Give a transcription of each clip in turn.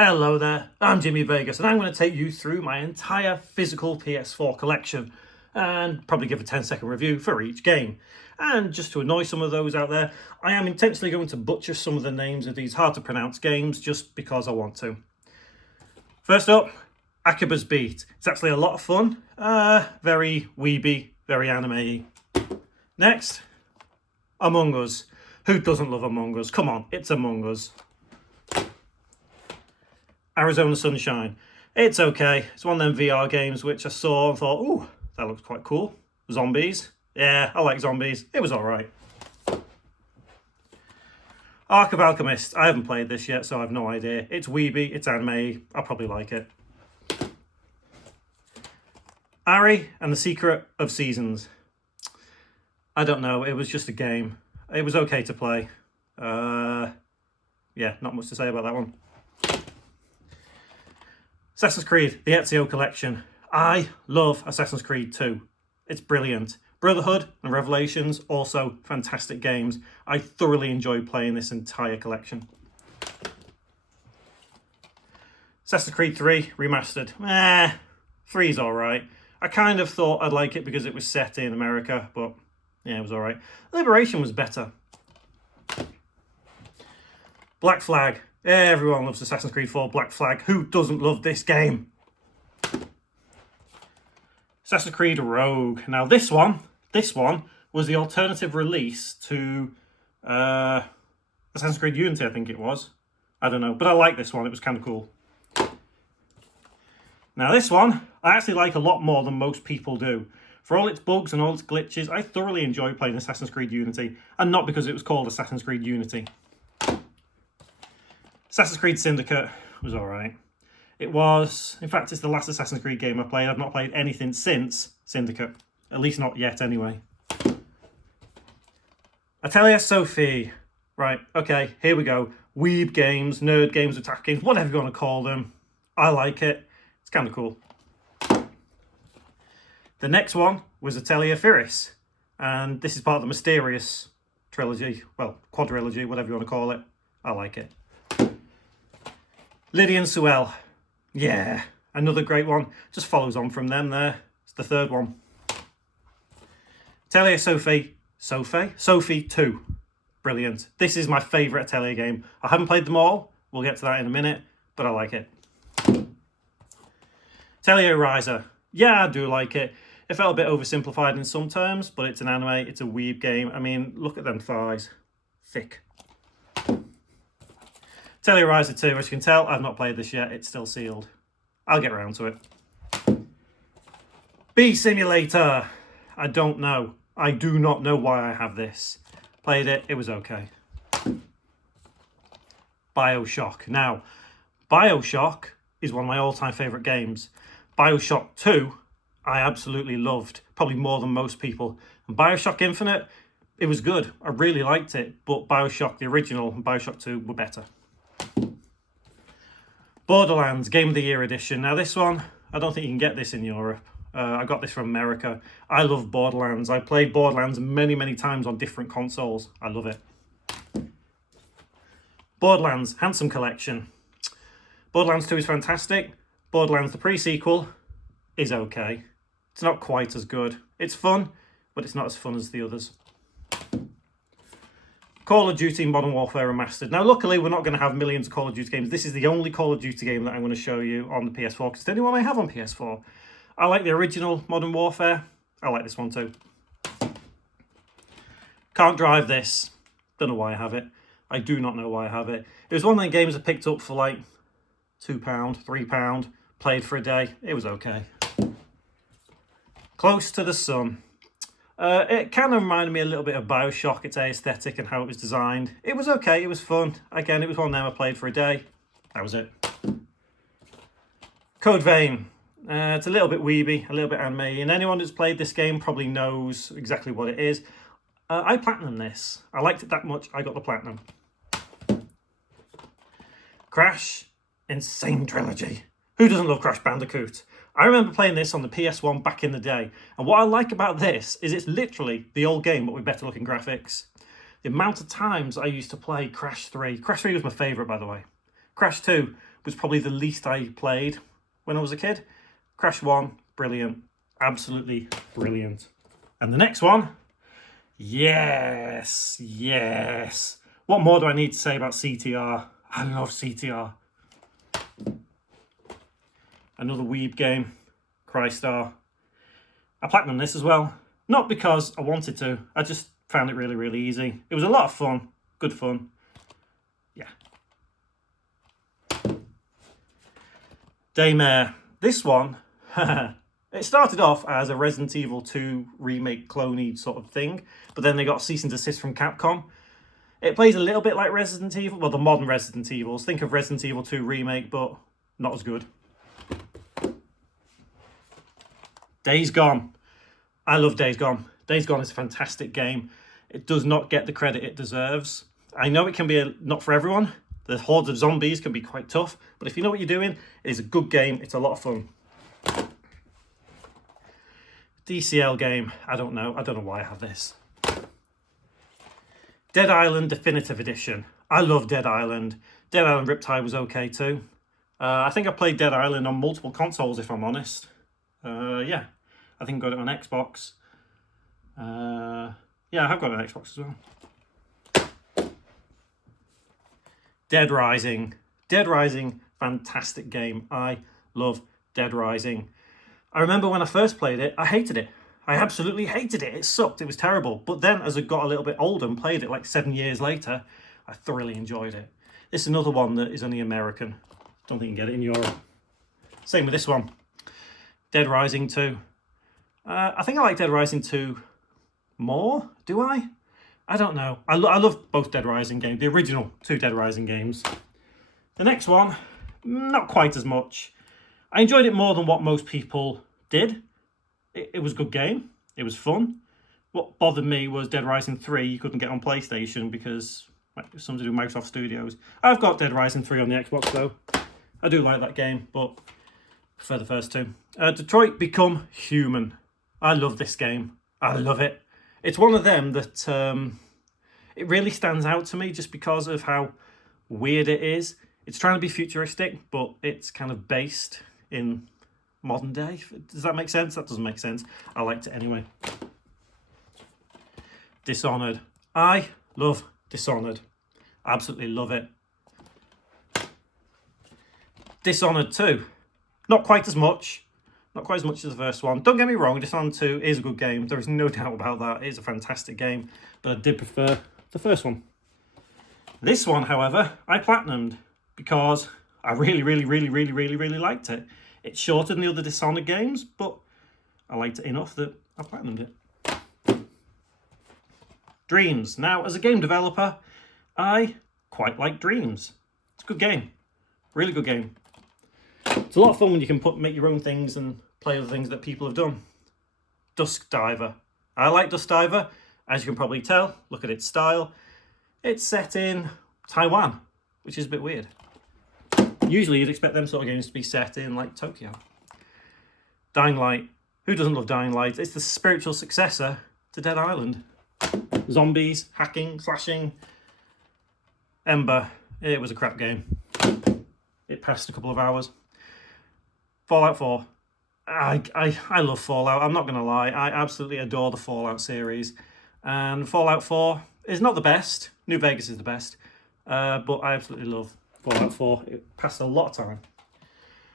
Hello there, I'm Jimmy Vegas and I'm going to take you through my entire physical PS4 collection and probably give a 10-second review for each game. And just to annoy some of those out there, I am intentionally going to butcher some of the names of these hard to pronounce games just because I want to. First up, Akiba's Beat. It's actually a lot of fun, very weeby, very anime-y. Next, Among Us. Who doesn't love Among Us? Come on, it's Among Us. Arizona Sunshine. It's okay. It's one of them VR games which I saw and thought, ooh, that looks quite cool. Zombies. Yeah, I like zombies. It was alright. Ark of Alchemist. I haven't played this yet, so I have no idea. It's weeby, it's anime. I'll probably like it. Ari and the Secret of Seasons. I don't know. It was just a game. It was okay to play. Yeah, not much to say about that one. Assassin's Creed, the Ezio Collection. I love Assassin's Creed 2. It's brilliant. Brotherhood and Revelations, also fantastic games. I thoroughly enjoyed playing this entire collection. Assassin's Creed 3 Remastered. 3's alright. I kind of thought I'd like it because it was set in America, but yeah, it was alright. Liberation was better. Black Flag. Everyone loves Assassin's Creed 4 Black Flag. Who doesn't love this game? Assassin's Creed Rogue. Now this one was the alternative release to Assassin's Creed Unity, I think it was. I don't know, but I like this one. It was kind of cool. Now this one, I actually like a lot more than most people do. For all its bugs and all its glitches, I thoroughly enjoy playing Assassin's Creed Unity, and not because it was called Assassin's Creed Unity. Assassin's Creed Syndicate was alright. It was, in fact, it's the last Assassin's Creed game I played. I've not played anything since Syndicate. At least not yet, anyway. Atelier Sophie. Right, okay, here we go. Weeb games, nerd games, attack games, whatever you want to call them. I like it. It's kind of cool. The next one was Atelier Firis. And this is part of the Mysterious trilogy. Well, quadrilogy, whatever you want to call it. I like it. Lydian Suel. Yeah, another great one. Just follows on from them there. It's the third one. Atelier Sophie 2. Brilliant. This is my favourite Atelier game. I haven't played them all. We'll get to that in a minute, but I like it. Atelier Ryza. Yeah, I do like it. It felt a bit oversimplified in some terms, but it's an anime. It's a weeb game. I mean, look at them thighs. Thick. Atelier Ryza 2, as you can tell, I've not played this yet. It's still sealed. I'll get around to it. Bee Simulator. I don't know. I do not know why I have this. Played it. It was okay. BioShock. Now, BioShock is one of my all-time favourite games. BioShock 2, I absolutely loved. Probably more than most people. And BioShock Infinite, it was good. I really liked it. But BioShock, the original, and BioShock 2 were better. Borderlands Game of the Year Edition. Now this one, I don't think you can get this in Europe. I got this from America. I love Borderlands. I played Borderlands many, many times on different consoles. I love it. Borderlands Handsome Collection. Borderlands 2 is fantastic. Borderlands the pre-sequel is okay. It's not quite as good. It's fun, but it's not as fun as the others. Call of Duty Modern Warfare Remastered. Now, luckily, we're not going to have millions of Call of Duty games. This is the only Call of Duty game that I'm going to show you on the PS4, because it's the only one I have on PS4. I like the original Modern Warfare. I like this one too. Can't drive this. Don't know why I have it. I do not know why I have it. It was one of the games I picked up for like £2, £3. Played for a day. It was okay. Close to the Sun. It kind of reminded me a little bit of BioShock, its aesthetic and how it was designed. It was okay, it was fun. Again, it was one of them I played for a day. That was it. Code Vein. It's a little bit weeby, a little bit anime, and anyone that's played this game probably knows exactly what it is. I platinumed this. I liked it that much, I got the platinum. Crash Insane Trilogy. Who doesn't love Crash Bandicoot? I remember playing this on the PS1 back in the day, and what I like about this is it's literally the old game but with better looking graphics. The amount of times I used to play Crash 3. Crash 3 was my favourite, by the way. Crash 2 was probably the least I played when I was a kid. Crash 1, brilliant. Absolutely brilliant. And the next one, yes. What more do I need to say about CTR? I love CTR. Another weeb game, Crystar. I platinumed this as well. Not because I wanted to, I just found it really, really easy. It was a lot of fun, good fun. Yeah. Daymare. This one, it started off as a Resident Evil 2 remake clone-y sort of thing, but then they got cease and desist from Capcom. It plays a little bit like Resident Evil, well, the modern Resident Evils. Think of Resident Evil 2 remake, but not as good. Days Gone. I love Days Gone. Days Gone is a fantastic game. It does not get the credit it deserves. I know it can be not for everyone. The hordes of zombies can be quite tough, but if you know what you're doing, it is a good game. It's a lot of fun. DCL game. I don't know why I have this. Dead Island Definitive Edition. I love Dead Island. Dead Island Riptide was okay too. I think I played Dead Island on multiple consoles, if I'm honest. Yeah, I think I got it on Xbox. Yeah, I have got it on Xbox as well. Dead Rising. Dead Rising, fantastic game. I love Dead Rising. I remember when I first played it, I hated it. I absolutely hated it. It sucked. It was terrible. But then as I got a little bit older and played it like 7 years later, I thoroughly enjoyed it. This is another one that is only American. Don't think you can get it in Europe. Same with this one. Dead Rising 2. I think I like Dead Rising 2 more. Do I? I don't know. I love both Dead Rising games. The original 2 Dead Rising games. The next one, not quite as much. I enjoyed it more than what most people did. It was a good game. It was fun. What bothered me was Dead Rising 3 you couldn't get on PlayStation because it's something to do with Microsoft Studios. I've got Dead Rising 3 on the Xbox though. I do like that game, but prefer the first 2. Detroit Become Human. I love this game. I love it. It's one of them that it really stands out to me just because of how weird it is. It's trying to be futuristic, but it's kind of based in modern day. Does that make sense? That doesn't make sense. I liked it anyway. Dishonored. I love Dishonored. Absolutely love it. Dishonored 2. Not quite as much. Not quite as much as the first one. Don't get me wrong, Dishonored 2 is a good game. There is no doubt about that. It is a fantastic game. But I did prefer the first one. This one, however, I platinumed because I really liked it. It's shorter than the other Dishonored games, but I liked it enough that I platinumed it. Dreams. Now, as a game developer, I quite like Dreams. It's a good game. Really good game. It's a lot of fun when you can make your own things and play other things that people have done. Dusk Diver. I like Dusk Diver. As you can probably tell, look at its style. It's set in Taiwan, which is a bit weird. Usually you'd expect them sort of games to be set in like Tokyo. Dying Light. Who doesn't love Dying Light? It's the spiritual successor to Dead Island. Zombies, hacking, slashing. Ember. It was a crap game. It passed a couple of hours. Fallout 4. I love Fallout. I'm not going to lie. I absolutely adore the Fallout series. And Fallout 4 is not the best. New Vegas is the best. But I absolutely love Fallout 4. It passed a lot of time.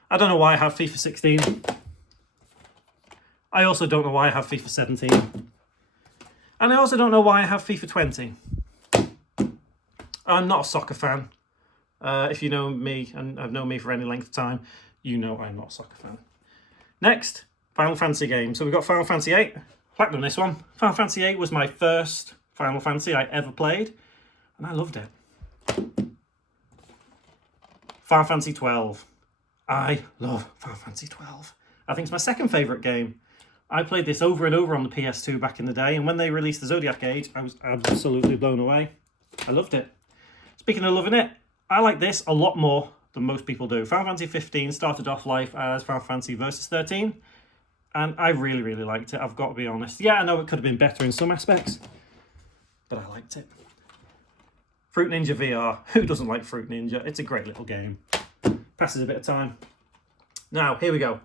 I don't know why I have FIFA 16. I also don't know why I have FIFA 17. And I also don't know why I have FIFA 20. I'm not a soccer fan. If you know me, and have known me for any length of time, you know I'm not a soccer fan. Next, Final Fantasy game. So we've got Final Fantasy 8. Platinum this one. Final Fantasy 8 was my first Final Fantasy I ever played, and I loved it. Final Fantasy 12. I love Final Fantasy 12. I think it's my second favourite game. I played this over and over on the PS2 back in the day, and when they released the Zodiac Age, I was absolutely blown away. I loved it. Speaking of loving it, I like this a lot more than most people do. Final Fantasy 15 started off life as Final Fantasy Versus 13, and I really liked it, I've got to be honest. Yeah, I know it could have been better in some aspects, but I liked it. Fruit Ninja VR. Who doesn't like Fruit Ninja? It's a great little game. Passes a bit of time. Now, here we go.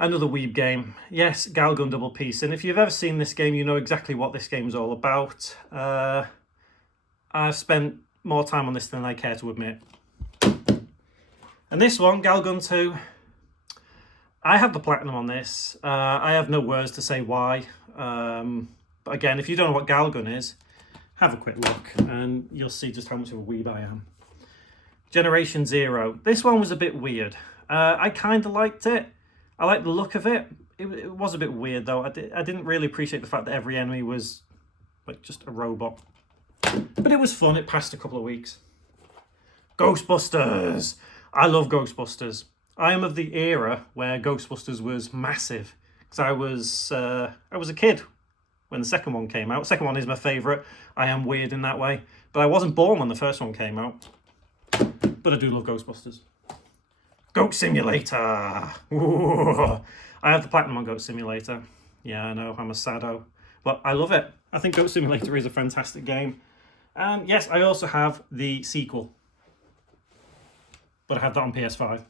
Another weeb game. Yes, Galgun Double Peace. And if you've ever seen this game, you know exactly what this game is all about. I've spent more time on this than I care to admit. And this one, Galgun 2, I have the platinum on this. I have no words to say why. But again, if you don't know what Galgun is, have a quick look and you'll see just how much of a weeb I am. Generation Zero. This one was a bit weird. I kind of liked it. I liked the look of it. It was a bit weird though. I didn't really appreciate the fact that every enemy was like just a robot. But it was fun. It passed a couple of weeks. Ghostbusters. I love Ghostbusters. I am of the era where Ghostbusters was massive because I was a kid when the second one came out. Second one is my favourite. I am weird in that way, but I wasn't born when the first one came out. But I do love Ghostbusters. Goat Simulator. Ooh. I have the platinum on Goat Simulator. Yeah, I know, I'm a sado, but I love it. I think Goat Simulator is a fantastic game. And yes, I also have the sequel, but I have that on PS5.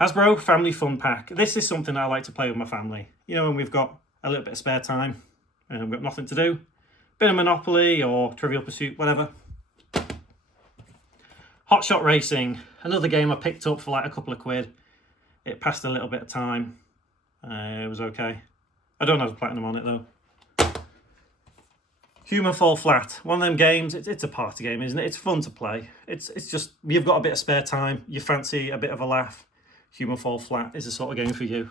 Hasbro Family Fun Pack. This is something I like to play with my family. You know, when we've got a little bit of spare time and we've got nothing to do. Bit of Monopoly or Trivial Pursuit, whatever. Hot Shot Racing. Another game I picked up for like a couple of quid. It passed a little bit of time. It was okay. I don't have the platinum on it though. Human Fall Flat. One of them games, it's a party game, isn't it? It's fun to play. It's just, you've got a bit of spare time. You fancy a bit of a laugh. Human Fall Flat is the sort of game for you.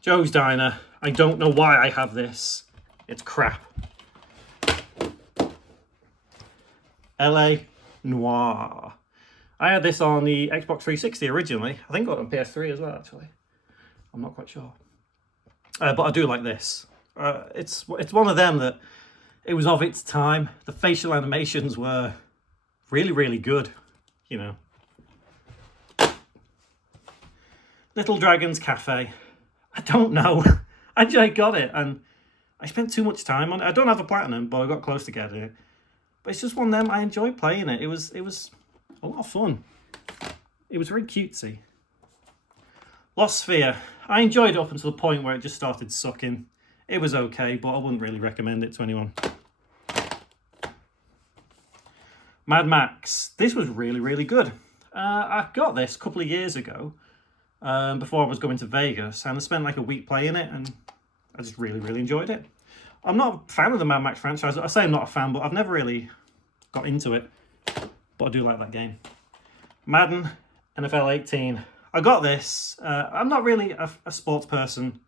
Joe's Diner. I don't know why I have this. It's crap. LA Noir. I had this on the Xbox 360 originally. I think I got it on PS3 as well, actually. I'm not quite sure. But I do like this. It's one of them that it was of its time. The facial animations were really, really good, you know. Little Dragon's Cafe. I don't know. I just got it and I spent too much time on it. I don't have a platinum, but I got close to getting it. But it's just one of them. I enjoyed playing it. It was a lot of fun. It was very cutesy. Lost Sphere. I enjoyed it up until the point where it just started sucking. It was okay, but I wouldn't really recommend it to anyone. Mad Max. This was really, really good. I got this a couple of years ago, before I was going to Vegas, and I spent like a week playing it, and I just really, really enjoyed it. I'm not a fan of the Mad Max franchise. I say I'm not a fan, but I've never really got into it. But I do like that game. Madden NFL 18. I got this. I'm not really a sports person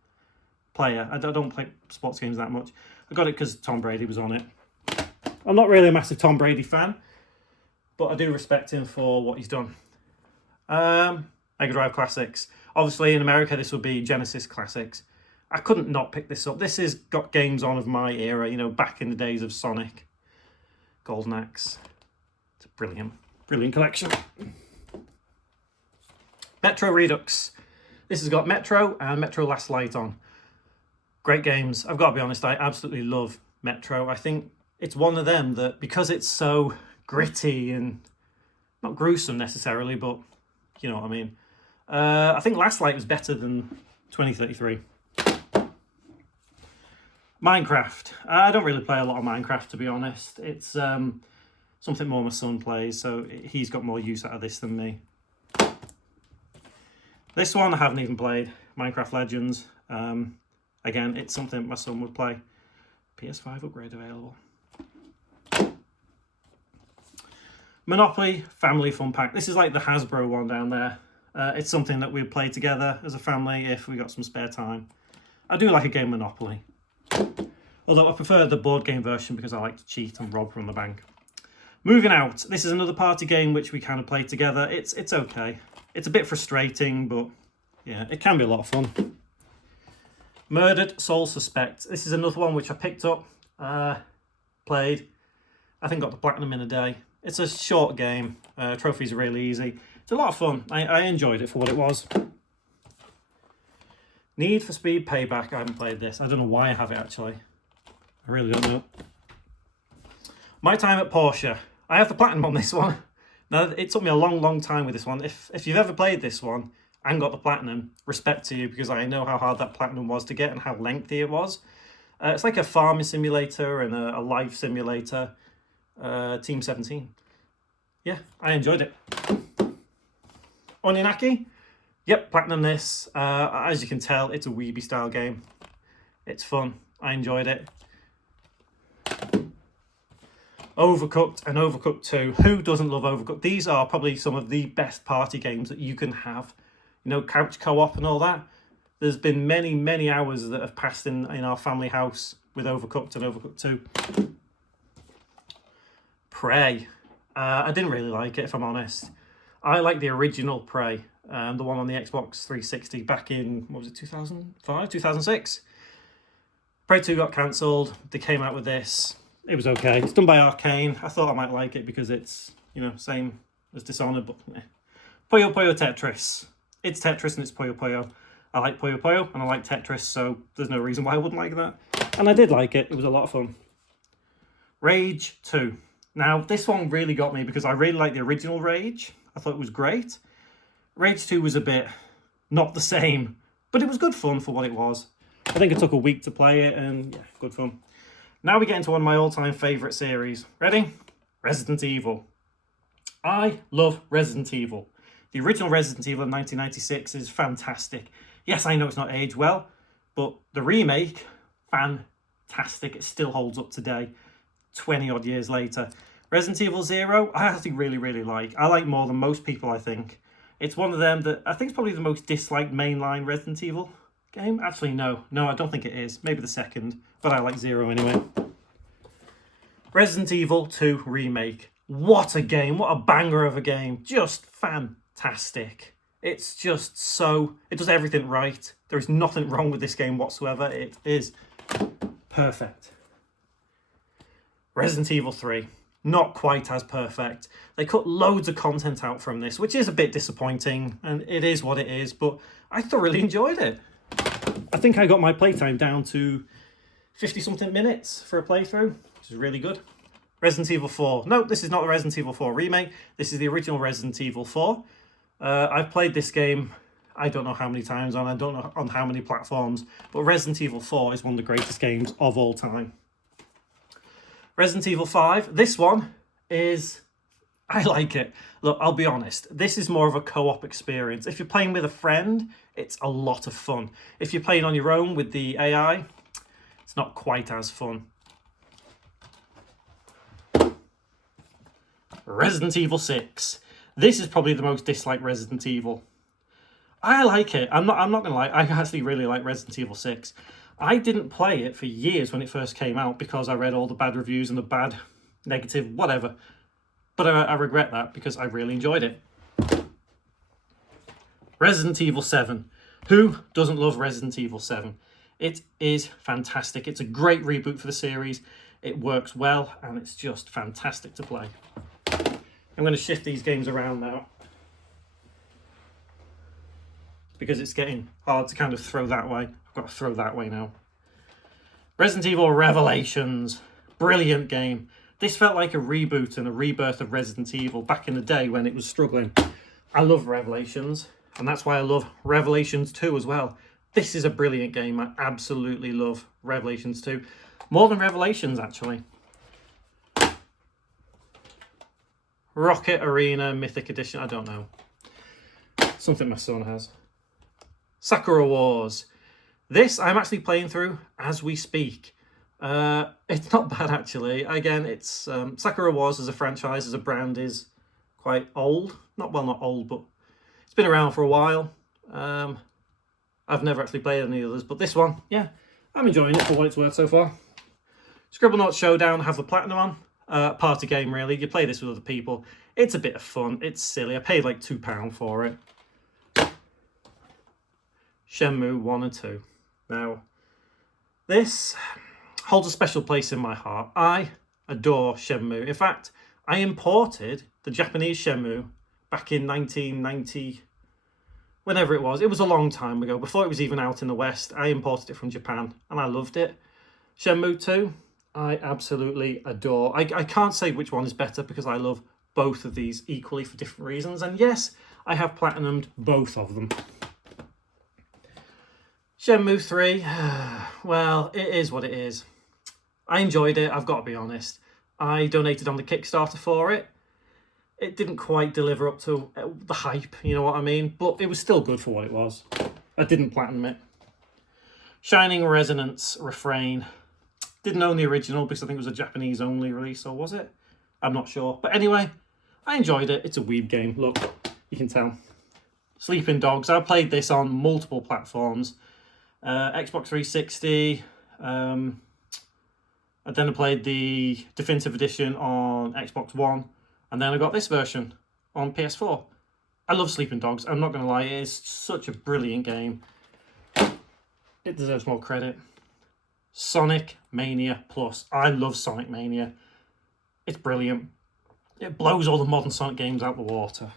player. I don't play sports games that much. I got it because Tom Brady was on it. I'm not really a massive Tom Brady fan, but I do respect him for what he's done. Mega Drive Classics. Obviously, in America, this would be Genesis Classics. I couldn't not pick this up. This has got games on of my era, you know, back in the days of Sonic, Golden Axe. It's a brilliant, brilliant collection. Metro Redux. This has got Metro and Metro Last Light on. Great games. I've got to be honest, I absolutely love Metro. I think it's one of them that, because it's so gritty and not gruesome necessarily, but you know what I mean. I think Last Light was better than 2033. Minecraft. I don't really play a lot of Minecraft, to be honest. It's something more my son plays, so he's got more use out of this than me. This one I haven't even played, Minecraft Legends. Again, it's something my son would play. PS5 upgrade available. Monopoly Family Fun Pack. This is like the Hasbro one down there. It's something that we'd play together as a family if we got some spare time. I do like a game Monopoly. Although I prefer the board game version because I like to cheat and rob from the bank. Moving Out. This is another party game which we kind of play together. It's okay. It's a bit frustrating, but yeah, it can be a lot of fun. Murdered Soul Suspect. This is another one which I picked up, played. I think got the platinum in a day. It's a short game. Trophies are really easy. It's a lot of fun. I enjoyed it for what it was. Need for Speed Payback. I haven't played this. I don't know why I have it actually. I really don't know. My time at Porsche. I have the platinum on this one. Now, it took me a long time with this one. If you've ever played this one and got the platinum, respect to you, because I know how hard that platinum was to get and how lengthy it was. It's like a farming simulator and a life simulator. Team 17. Yeah, I enjoyed it. Oninaki. Yep, platinum this. As you can tell, it's a Weeby style game. It's fun. I enjoyed it. Overcooked and Overcooked 2. Who doesn't love Overcooked? These are probably some of the best party games that you can have. You know, couch co-op and all that. There's been many hours that have passed in our family house with Overcooked and Overcooked 2. Prey. I didn't really like it, if I'm honest. I like the original Prey, the one on the Xbox 360 back in, what was it, 2005, 2006? Prey 2 got cancelled. They came out with this. It was okay. It's done by Arcane. I thought I might like it because it's, you know, same as Dishonored, but eh. Puyo Puyo Tetris. It's Tetris and it's Puyo Puyo. I like Puyo Puyo and I like Tetris, so there's no reason why I wouldn't like that. And I did like it. It was a lot of fun. Rage 2. Now, this one really got me because I really liked the original Rage. I thought it was great. Rage 2 was a bit not the same, but it was good fun for what it was. I think it took a week to play it and yeah, good fun. Now we get into one of my all-time favourite series. Ready? Resident Evil. I love Resident Evil. The original Resident Evil in 1996 is fantastic. Yes, I know it's not aged well, but the remake, fantastic. It still holds up today, 20-odd years later. Resident Evil 0, I actually really like. I like more than most people, I think. It's one of them that I think is probably the most disliked mainline Resident Evil game. Actually, no, I don't think it is. Maybe the second, but I like 0 anyway. Resident Evil 2 Remake. What a game. What a banger of a game. Just fantastic. It's just so... It does everything right. There is nothing wrong with this game whatsoever. It is perfect. Resident Evil 3. Not quite as perfect. They cut loads of content out from this, which is a bit disappointing, and it is what it is, but I thoroughly enjoyed it. I think I got my playtime down to 50-something minutes for a playthrough, which is really good. Resident Evil 4. No, this is not the Resident Evil 4 remake. This is the original Resident Evil 4. I've played this game, I don't know how many times on, I don't know on how many platforms, but Resident Evil 4 is one of the greatest games of all time. Resident Evil 5. This one is... I like it. Look, I'll be honest. This is more of a co-op experience. If you're playing with a friend, it's a lot of fun. If you're playing on your own with the AI, it's not quite as fun. Resident Evil 6. This is probably the most disliked Resident Evil. I like it. I'm not gonna lie. I actually really like Resident Evil 6. I didn't play it for years when it first came out because I read all the bad reviews and the bad, negative, whatever. But I regret that because I really enjoyed it. Resident Evil 7. Who doesn't love Resident Evil 7? It is fantastic. It's a great reboot for the series. It works well and it's just fantastic to play. I'm going to shift these games around now because it's getting hard to kind of throw that way. I've got to throw that way now. Resident Evil Revelations. Brilliant game. This felt like a reboot and a rebirth of Resident Evil back in the day when it was struggling. I love Revelations, and that's why I love Revelations 2 as well. This is a brilliant game. I absolutely love Revelations 2. More than Revelations, actually. Rocket Arena Mythic Edition. I don't know. Something my son has. Sakura Wars. This I'm actually playing through as we speak. It's not bad, actually. Again, it's Sakura Wars as a franchise, as a brand, is quite old. Not old, but it's been around for a while. I've never actually played any others, but this one, yeah, I'm enjoying it for what it's worth so far. Scribblenauts Showdown, have the platinum on. Party game, really. You play this with other people. It's a bit of fun. It's silly. I paid like £2 for it. Shenmue 1 and 2. Now, this holds a special place in my heart. I adore Shenmue. In fact, I imported the Japanese Shenmue back in 1990, whenever it was. It was a long time ago. Before it was even out in the West, I imported it from Japan and I loved it. Shenmue 2, I absolutely adore. I can't say which one is better because I love both of these equally for different reasons. And yes, I have platinumed both of them. Shenmue 3, well, it is what it is. I enjoyed it, I've got to be honest. I donated on the Kickstarter for it. It didn't quite deliver up to the hype, you know what I mean? But it was still good for what it was. I didn't platinum it. Shining Resonance Refrain. Didn't own the original because I think it was a Japanese only release, or was it? I'm not sure. But anyway, I enjoyed it. It's a weeb game. Look, you can tell. Sleeping Dogs. I played this on multiple platforms. Xbox 360. And then I played the Definitive Edition on Xbox One. And then I got this version on PS4. I love Sleeping Dogs. I'm not going to lie. It is such a brilliant game. It deserves more credit. Sonic Mania Plus. I love Sonic Mania. It's brilliant. It blows all the modern Sonic games out the water.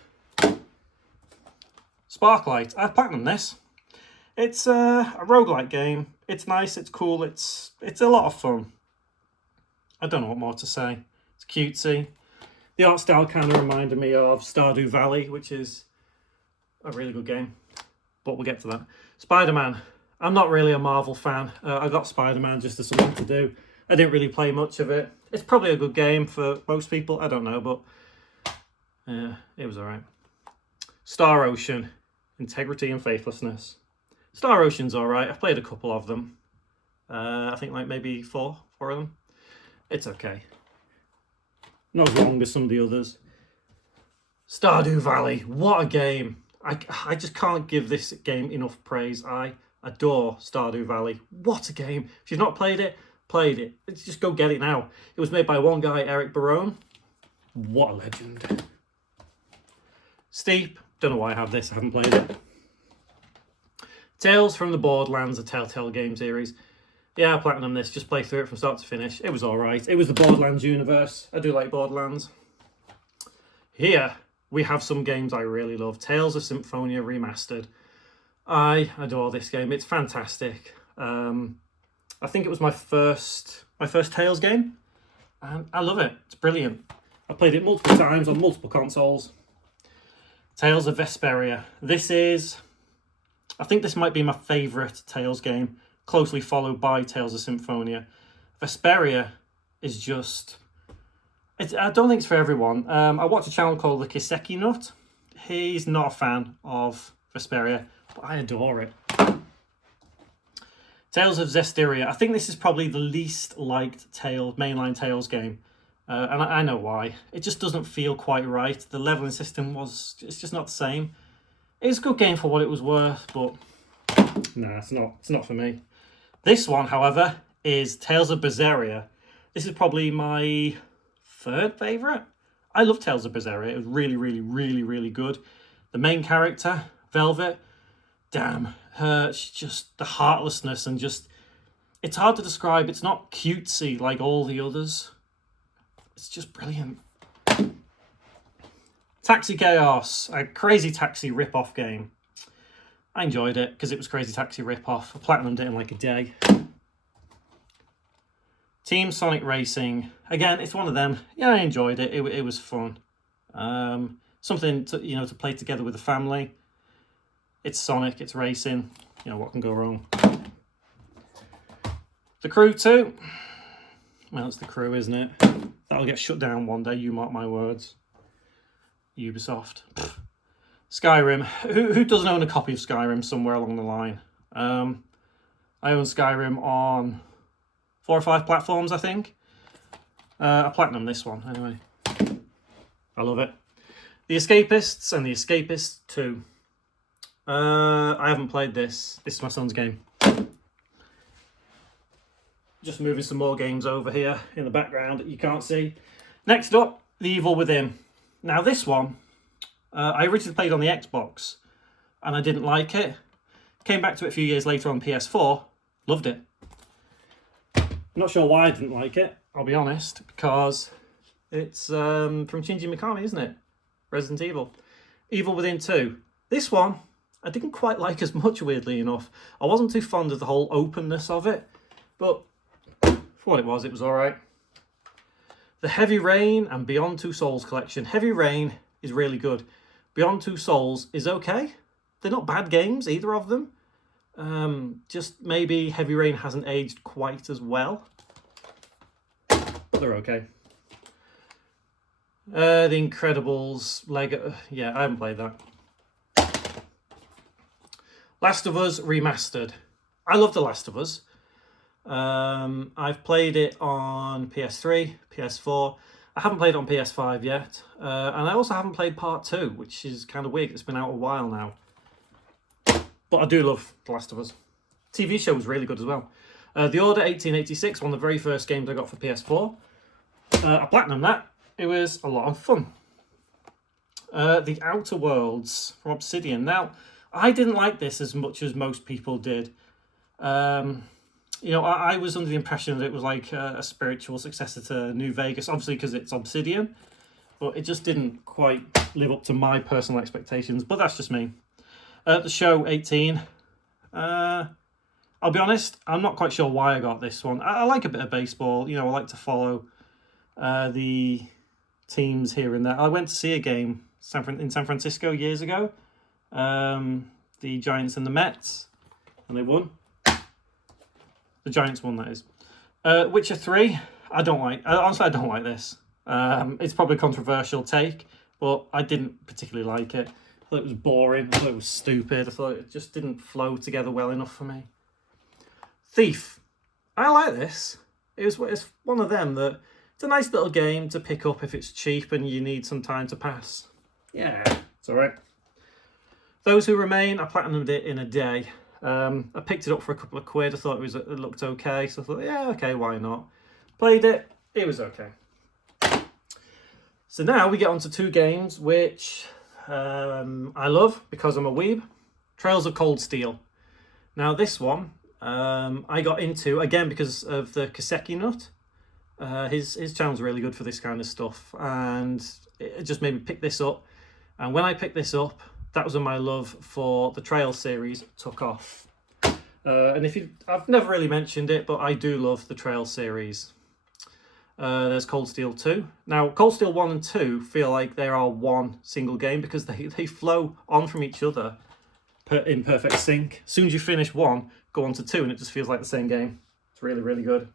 Sparklight. I've platinumed this. It's a roguelike game. It's nice, it's cool, it's a lot of fun. I don't know what more to say. It's cutesy. The art style kind of reminded me of Stardew Valley, which is a really good game. But we'll get to that. Spider-Man. I'm not really a Marvel fan. I got Spider-Man just as something to do. I didn't really play much of it. It's probably a good game for most people. I don't know, but yeah, it was alright. Star Ocean. Integrity and Faithlessness. Star Ocean's alright. I've played a couple of them. I think like maybe four of them. It's okay. Not as long as some of the others. Stardew Valley. What a game. I just can't give this game enough praise. I adore Stardew Valley. What a game. If you've not played it, just go get it now. It was made by one guy, Eric Barone. What a legend. Steep. Don't know why I have this. I haven't played it. Tales from the Borderlands, a Telltale game series. Yeah, I platinumed this. Just play through it from start to finish. It was alright. It was the Borderlands universe. I do like Borderlands. Here, we have some games I really love. Tales of Symphonia Remastered. I adore this game. It's fantastic. I think it was my first Tales game. And I love it. It's brilliant. I played it multiple times on multiple consoles. Tales of Vesperia. I think this might be my favourite Tales game, closely followed by Tales of Symphonia. Vesperia is just... I don't think it's for everyone. I watch a channel called the Kiseki Nut. He's not a fan of Vesperia, but I adore it. Tales of Zestiria. I think this is probably the least liked mainline Tales game. And I know why. It just doesn't feel quite right. The leveling system it's just not the same. It's a good game for what it was worth, but nah, it's not for me. This one, however, is Tales of Berseria. This is probably my third favourite. I love Tales of Berseria. It was really, really, really, really good. The main character, Velvet, damn, she's just the heartlessness and just... It's hard to describe. It's not cutesy like all the others. It's just brilliant. Taxi Chaos, a Crazy Taxi rip-off game. I enjoyed it because it was Crazy Taxi rip-off. I platinumed it in like a day. Team Sonic Racing. Again, it's one of them. Yeah, I enjoyed it. It was fun. Something to play together with the family. It's Sonic, it's racing. You know, what can go wrong? The Crew 2. Well, it's The Crew, isn't it? That'll get shut down one day, you mark my words. Ubisoft. Skyrim. Who doesn't own a copy of Skyrim somewhere along the line? I own Skyrim on 4 or 5 platforms, I think. I platinumed this one, anyway. I love it. The Escapists and The Escapists 2. I haven't played this. This is my son's game. Just moving some more games over here in the background that you can't see. Next up, The Evil Within. Now this one, I originally played on the Xbox and I didn't like it. Came back to it a few years later on PS4, loved it. Not sure why I didn't like it, I'll be honest, because it's from Shinji Mikami, isn't it? Resident Evil. Evil Within 2. This one, I didn't quite like as much, weirdly enough. I wasn't too fond of the whole openness of it, but for For what it was alright. The Heavy Rain and Beyond Two Souls collection. Heavy Rain is really good. Beyond Two Souls is okay. They're not bad games, either of them. Just maybe Heavy Rain hasn't aged quite as well. But they're okay. The Incredibles, Lego... Yeah, I haven't played that. Last of Us Remastered. I love The Last of Us. I've played it on PS3, PS4. I haven't played it on PS5 yet. And I also haven't played Part 2, which is kind of weird. It's been out a while now. But I do love The Last of Us. TV show was really good as well. The Order 1886, one of the very first games I got for PS4. I platinumed that. It was a lot of fun. The Outer Worlds from Obsidian. Now, I didn't like this as much as most people did. You know, I was under the impression that it was like a spiritual successor to New Vegas, obviously because it's Obsidian. But it just didn't quite live up to my personal expectations. But that's just me. The Show 18. I'll be honest, I'm not quite sure why I got this one. I like a bit of baseball. You know, I like to follow the teams here and there. I went to see a game in San Francisco years ago. The Giants and the Mets. And they won. The Giants won, that is. Witcher 3, I don't like. Honestly, I don't like this. It's probably a controversial take, but I didn't particularly like it. I thought it was boring. I thought it was stupid. I thought it just didn't flow together well enough for me. Thief. I like this. It's one of them that it's a nice little game to pick up if it's cheap and you need some time to pass. Yeah, it's alright. Those Who Remain, I platinumed it in a day. I picked it up for a couple of quid. I thought it looked okay, so I thought, yeah, okay, why not? Played it. It was okay. So now we get on to two games which I love because I'm a weeb. Trails of Cold Steel. Now this one I got into again because of the Kaseki Nut. His channel's really good for this kind of stuff, and it just made me pick this up. And when I picked this up, that was when my love for the Trail series took off. And I've never really mentioned it, but I do love the Trail series. There's Cold Steel 2. Now, Cold Steel 1 and 2 feel like they are one single game because they flow on from each other in perfect sync. As soon as you finish one, go on to 2, and it just feels like the same game. It's really, really good.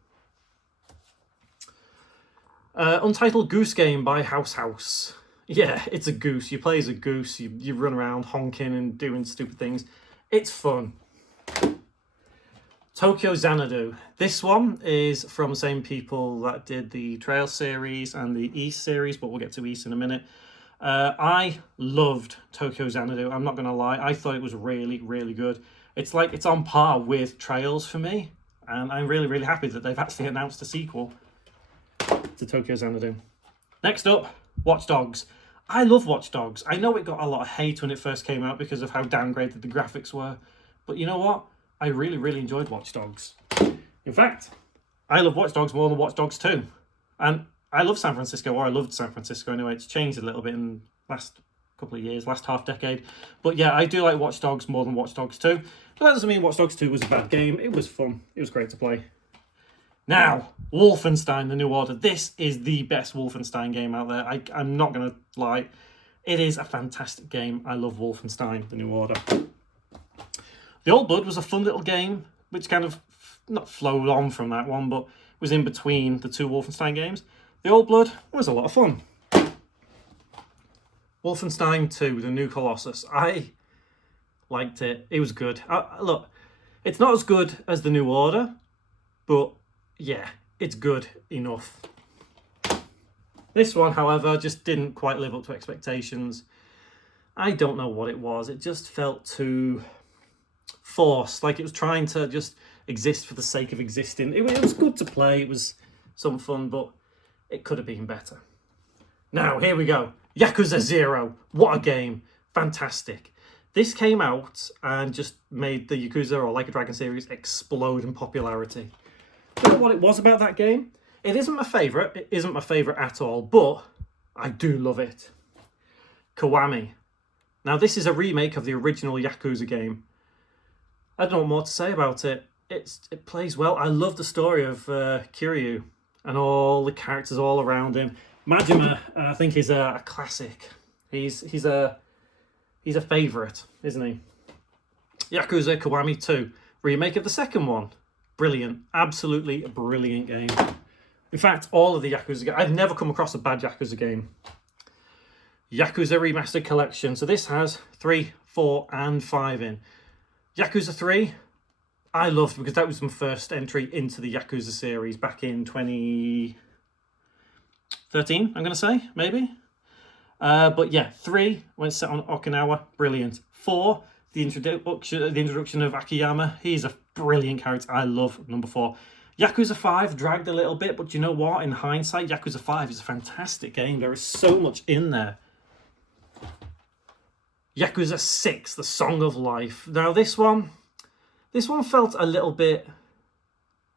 Untitled Goose Game by House. Yeah, it's a goose. You play as a goose. You run around honking and doing stupid things. It's fun. Tokyo Xanadu. This one is from the same people that did the Trail series and the East series, but we'll get to East in a minute. I loved Tokyo Xanadu. I'm not going to lie. I thought it was really, really good. It's like it's on par with Trails for me, and I'm really, really happy that they've actually announced a sequel to Tokyo Xanadu. Next up, Watch Dogs. I love Watch Dogs. I know it got a lot of hate when it first came out because of how downgraded the graphics were, but you know what? I really, really enjoyed Watch Dogs. In fact, I love Watch Dogs more than Watch Dogs 2. And I love San Francisco, or I loved San Francisco anyway. It's changed a little bit in the last couple of years, last half decade. But yeah, I do like Watch Dogs more than Watch Dogs 2. But that doesn't mean Watch Dogs 2 was a bad game. It was fun. It was great to play. Now, Wolfenstein: The New Order. This is the best Wolfenstein game out there. I'm not going to lie. It is a fantastic game. I love Wolfenstein: The New Order. The Old Blood was a fun little game, which kind of not flowed on from that one, but was in between the two Wolfenstein games. The Old Blood was a lot of fun. Wolfenstein 2, The New Colossus. I liked it. It was good. Look, it's not as good as The New Order, but yeah, it's good enough. This one, however, just didn't quite live up to expectations. I don't know what it was. It just felt too forced, like it was trying to just exist for the sake of existing. It was good to play, it was some fun, but it could have been better. Now, here we go. Yakuza 0. What a game. Fantastic. This came out and just made the Yakuza or Like a Dragon series explode in popularity. Don't know what it was about that game. It isn't my favourite. It isn't my favourite at all, but I do love it. Kiwami. Now, this is a remake of the original Yakuza game. I don't know what more to say about it. it plays well. I love the story of Kiryu and all the characters all around him. Majima, I think, is a classic. He's a favourite, isn't he? Yakuza Kiwami 2, remake of the second one. Brilliant, absolutely brilliant game. In fact, all of the Yakuza games, I've never come across a bad Yakuza game. Yakuza Remastered Collection. So this has 3, 4, and 5 in. Yakuza 3, I loved because that was my first entry into the Yakuza series back in 2013, I'm going to say, maybe. But yeah, 3, when it's set on Okinawa, brilliant. 4, the introduction of Akiyama. He's a brilliant character. I love number 4. Yakuza 5 dragged a little bit, but you know what? In hindsight, Yakuza 5 is a fantastic game. There is so much in there. Yakuza 6, The Song of Life. Now this one felt a little bit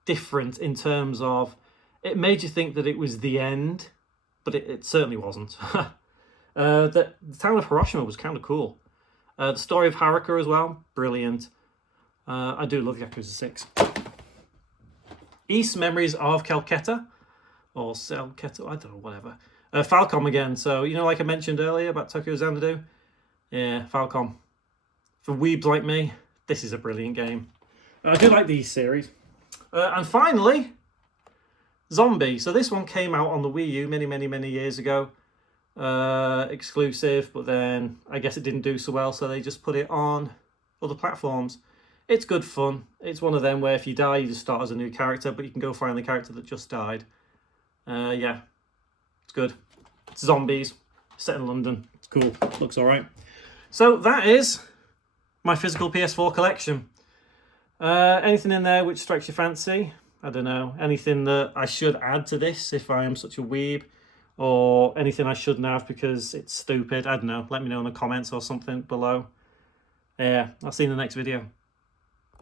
different in terms of it made you think that it was the end, but it certainly wasn't. The town of Hiroshima was kind of cool. The story of Haruka as well, brilliant. I do love Yakuza 6. East Memories of Calcutta, or Calcutta, I don't know, whatever. Falcom again, so, you know, like I mentioned earlier about Tokyo Xanadu? Yeah, Falcom. For weebs like me, this is a brilliant game. I do like these series. And finally, Zombie. So this one came out on the Wii U many years ago. Exclusive, but then I guess it didn't do so well, so they just put it on other platforms. It's good fun. It's one of them where if you die, you just start as a new character, but you can go find the character that just died. Yeah, it's good. It's zombies, set in London. It's cool. Looks all right. So that is my physical PS4 collection. Anything in there which strikes your fancy? I don't know. Anything that I should add to this if I am such a weeb? Or anything I shouldn't have because it's stupid? I don't know. Let me know in the comments or something below. Yeah, I'll see you in the next video.